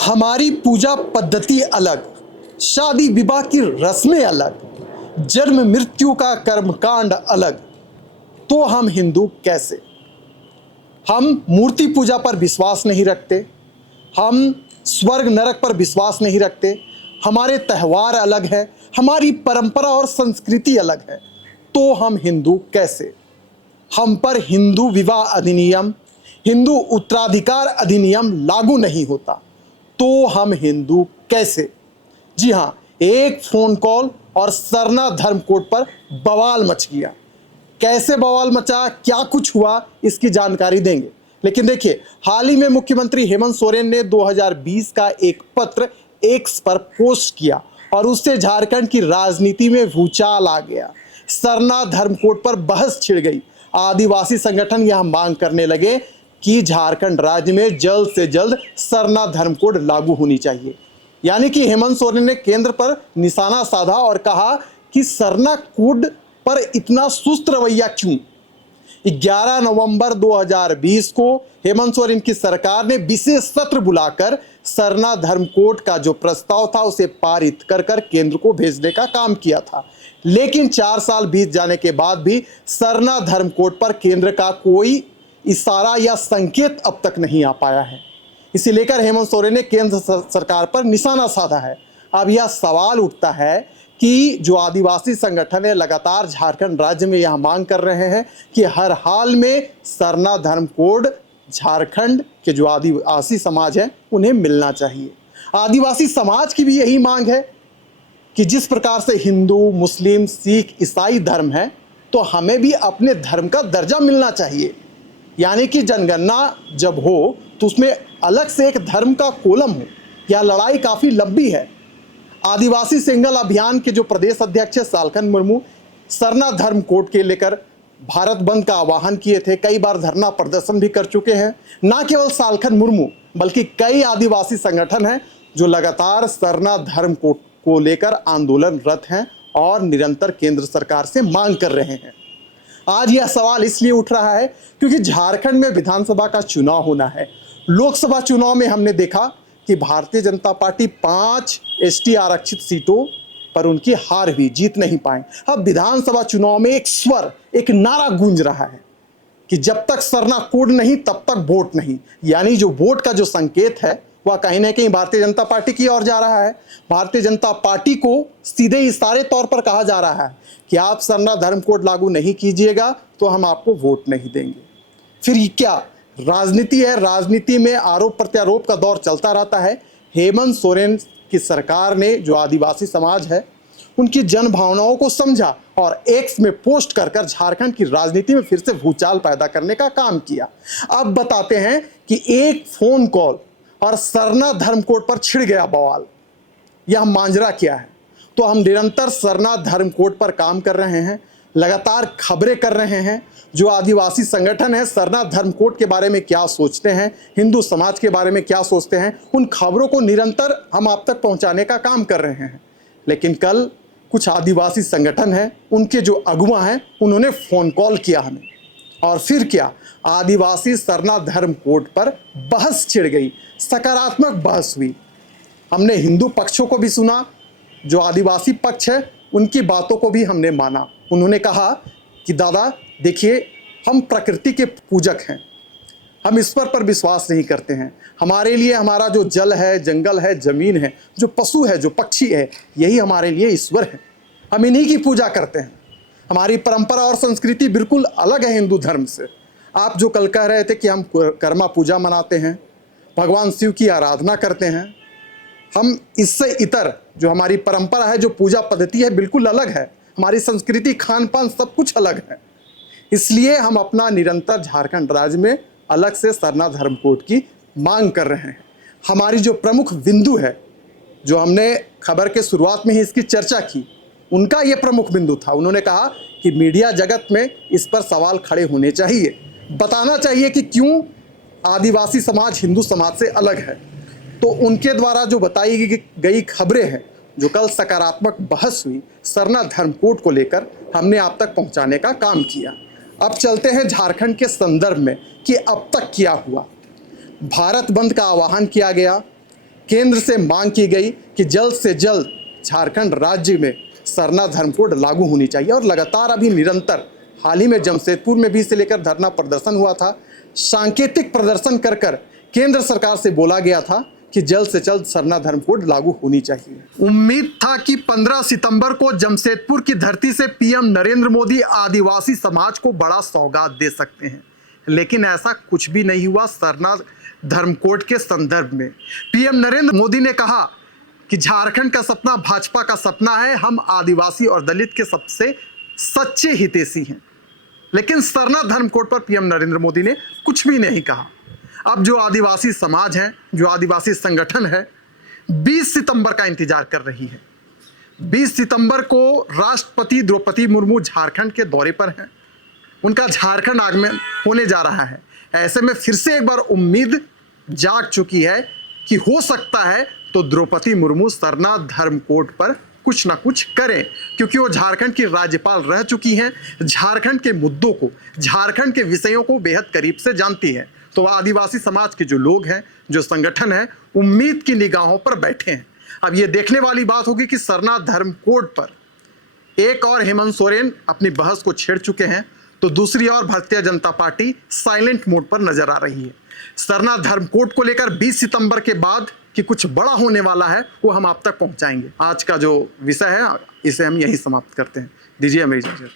हमारी पूजा पद्धति अलग, शादी विवाह की रस्में अलग, जन्म मृत्यु का कर्मकांड अलग, तो हम हिंदू कैसे? हम मूर्ति पूजा पर विश्वास नहीं रखते, हम स्वर्ग नरक पर विश्वास नहीं रखते, हमारे त्यौहार अलग है, हमारी परंपरा और संस्कृति अलग है, तो हम हिंदू कैसे? हम पर हिंदू विवाह अधिनियम, हिंदू उत्तराधिकार अधिनियम लागू नहीं होता, तो हम हिंदू कैसे? जी हाँ, एक फोन कॉल और सरना धर्म कोड पर बवाल मच गया। कैसे बवाल मचा, क्या कुछ हुआ, इसकी जानकारी देंगे। लेकिन देखिए, हाल ही में मुख्यमंत्री हेमंत सोरेन ने 2020 का एक पत्र एक्स पर पोस्ट किया और उससे झारखंड की राजनीति में भूचाल आ गया। सरना धर्म कोड पर बहस छिड़ गई। आदिवासी संगठन यह मांग करने लगे कि झारखंड राज्य में जल्द से जल्द सरना धर्म कोड लागू होनी चाहिए। यानी कि हेमंत सोरेन ने केंद्र पर निशाना साधा और कहा कि सरना कोड पर इतना सुस्त रवैया क्यों? 11 नवंबर 2020 को हेमंत सोरेन की सरकार ने विशेष सत्र बुलाकर सरना धर्म कोड का जो प्रस्ताव था उसे पारित कर केंद्र को भेजने का काम किया था। लेकिन 4 साल बीत जाने के बाद भी सरना धर्म कोड पर केंद्र का कोई इशारा या संकेत अब तक नहीं आ पाया है। इसे लेकर हेमंत सोरेन ने केंद्र सरकार पर निशाना साधा है। अब यह सवाल उठता है कि जो आदिवासी संगठन है लगातार झारखंड राज्य में यह मांग कर रहे हैं कि हर हाल में सरना धर्म कोड झारखंड के जो आदिवासी समाज है उन्हें मिलना चाहिए। आदिवासी समाज की भी यही मांग है कि जिस प्रकार से हिंदू, मुस्लिम, सिख, ईसाई धर्म है, तो हमें भी अपने धर्म का दर्जा मिलना चाहिए। यानी कि जनगणना जब हो तो उसमें अलग से एक धर्म का कॉलम हो। यह लड़ाई काफ़ी लंबी है। आदिवासी सिंगल अभियान के जो प्रदेश अध्यक्ष है सालखन मुर्मू, सरना धर्म कोड के लेकर भारत बंद का आह्वान किए थे, कई बार धरना प्रदर्शन भी कर चुके हैं। ना केवल सालखन मुर्मू बल्कि कई आदिवासी संगठन हैं जो लगातार सरना धर्म कोड को लेकर आंदोलनरत हैं और निरंतर केंद्र सरकार से मांग कर रहे हैं। आज यह सवाल इसलिए उठ रहा है क्योंकि झारखंड में विधानसभा का चुनाव होना है। लोकसभा चुनाव में हमने देखा कि भारतीय जनता पार्टी 5 एसटी आरक्षित सीटों पर उनकी हार हुई, जीत नहीं पाए। अब विधानसभा चुनाव में एक स्वर, एक नारा गूंज रहा है कि जब तक सरना कोड नहीं तब तक वोट नहीं। यानी जो वोट का जो संकेत है वह कहीं ना कहीं भारतीय जनता पार्टी की ओर जा रहा है। भारतीय जनता पार्टी को सीधे इशारे तौर पर कहा जा रहा है कि आप सरना धर्म कोड लागू नहीं कीजिएगा तो हम आपको वोट नहीं देंगे। फिर ये क्या राजनीति है? राजनीति में आरोप प्रत्यारोप का दौर चलता रहता है। हेमंत सोरेन की सरकार ने जो आदिवासी समाज है उनकी जन भावनाओं को समझा और एक्स में पोस्ट कर झारखंड की राजनीति में फिर से भूचाल पैदा करने का काम किया। अब बताते हैं कि एक फोन कॉल और सरना धर्म कोड पर छिड़ गया बवाल। यह मांजरा क्या है? तो हम निरंतर सरना धर्म कोड पर काम कर रहे हैं, लगातार खबरें कर रहे हैं। जो आदिवासी संगठन है सरना धर्म कोड के बारे में क्या सोचते हैं, हिंदू समाज के बारे में क्या सोचते हैं, उन खबरों को निरंतर हम आप तक पहुंचाने का काम कर रहे हैं। लेकिन कल कुछ आदिवासी संगठन हैं, उनके जो अगुवा हैं, उन्होंने फ़ोन कॉल किया हमें और फिर क्या, आदिवासी सरना धर्म कोड पर बहस छिड़ गई, सकारात्मक बहस हुई। हमने हिंदू पक्षों को भी सुना, जो आदिवासी पक्ष है उनकी बातों को भी हमने माना। उन्होंने कहा कि दादा देखिए, हम प्रकृति के पूजक हैं, हम ईश्वर पर विश्वास नहीं करते हैं। हमारे लिए हमारा जो जल है, जंगल है, ज़मीन है, जो पशु है, जो पक्षी है, यही हमारे लिए ईश्वर है। हम इन्हीं की पूजा करते हैं। हमारी परंपरा और संस्कृति बिल्कुल अलग है हिंदू धर्म से। आप जो कल कह रहे थे कि हम कर्मा पूजा मनाते हैं, भगवान शिव की आराधना करते हैं, हम इससे इतर जो हमारी परंपरा है, जो पूजा पद्धति है, बिल्कुल अलग है। हमारी संस्कृति, खान पान सब कुछ अलग है। इसलिए हम अपना निरंतर झारखंड राज्य में अलग से सरना धर्म कोड की मांग कर रहे हैं। हमारी जो प्रमुख बिंदु है, जो हमने खबर के शुरुआत में ही इसकी चर्चा की, उनका ये प्रमुख बिंदु था। उन्होंने कहा कि मीडिया जगत में इस पर सवाल खड़े होने चाहिए, बताना चाहिए कि क्यों आदिवासी समाज हिंदू समाज से अलग है। तो उनके द्वारा जो बताई गई खबरें हैं, जो कल सकारात्मक बहस हुई सरना धर्म कोड को लेकर, हमने आप तक पहुंचाने का काम किया। अब चलते हैं झारखंड के संदर्भ में कि अब तक क्या हुआ। भारत बंद का आह्वान किया गया, केंद्र से मांग की गई कि जल्द से जल्द झारखंड राज्य में सरना धर्म कोड लागू होनी चाहिए और लगातार अभी निरंतर हाल ही में जमशेदपुर में भी इसे लेकर धरना प्रदर्शन हुआ था। सांकेतिक प्रदर्शन कर केंद्र सरकार से बोला गया था कि जल्द से जल्द सरना धर्म कोड लागू होनी चाहिए। उम्मीद था कि 15 सितंबर को जमशेदपुर की धरती से पीएम नरेंद्र मोदी आदिवासी समाज को बड़ा सौगात दे सकते हैं, लेकिन ऐसा कुछ भी नहीं हुआ। सरना धर्म कोड के संदर्भ में पीएम नरेंद्र मोदी ने कहा कि झारखंड का सपना भाजपा का सपना है, हम आदिवासी और दलित के सबसे सच्चे हितैषी हैं। लेकिन सरना धर्म कोड पर पीएम नरेंद्र मोदी ने कुछ भी नहीं कहा। अब जो आदिवासी समाज है, जो आदिवासी संगठन है, 20 सितंबर का इंतजार कर रही है। 20 सितंबर को राष्ट्रपति द्रौपदी मुर्मू झारखंड के दौरे पर हैं। उनका झारखंड आगमन होने जा रहा है। ऐसे में फिर से एक बार उम्मीद जाग चुकी है कि हो सकता है तो द्रौपदी मुर्मू सरना धर्म कोड पर कुछ ना कुछ करें, क्योंकि वो झारखंड की राज्यपाल रह चुकी हैं, झारखंड के मुद्दों को, झारखंड के विषयों को बेहद करीब से जानती हैं। तो आदिवासी समाज के जो लोग हैं, जो संगठन है, उम्मीद की निगाहों पर बैठे हैं। अब ये देखने वाली बात होगी कि सरना धर्म कोड पर एक और हेमंत सोरेन अपनी बहस को छेड़ चुके हैं, तो दूसरी ओर Bharatiya Janata party silent mode पर नजर आ रही है। सरना धर्म कोड को लेकर 20 सितंबर के बाद कि कुछ बड़ा होने वाला है, वो हम आप तक पहुंचाएंगे। आज का जो विषय है, इसे हम यहीं समाप्त करते हैं। दीजिए हमें इजाजत।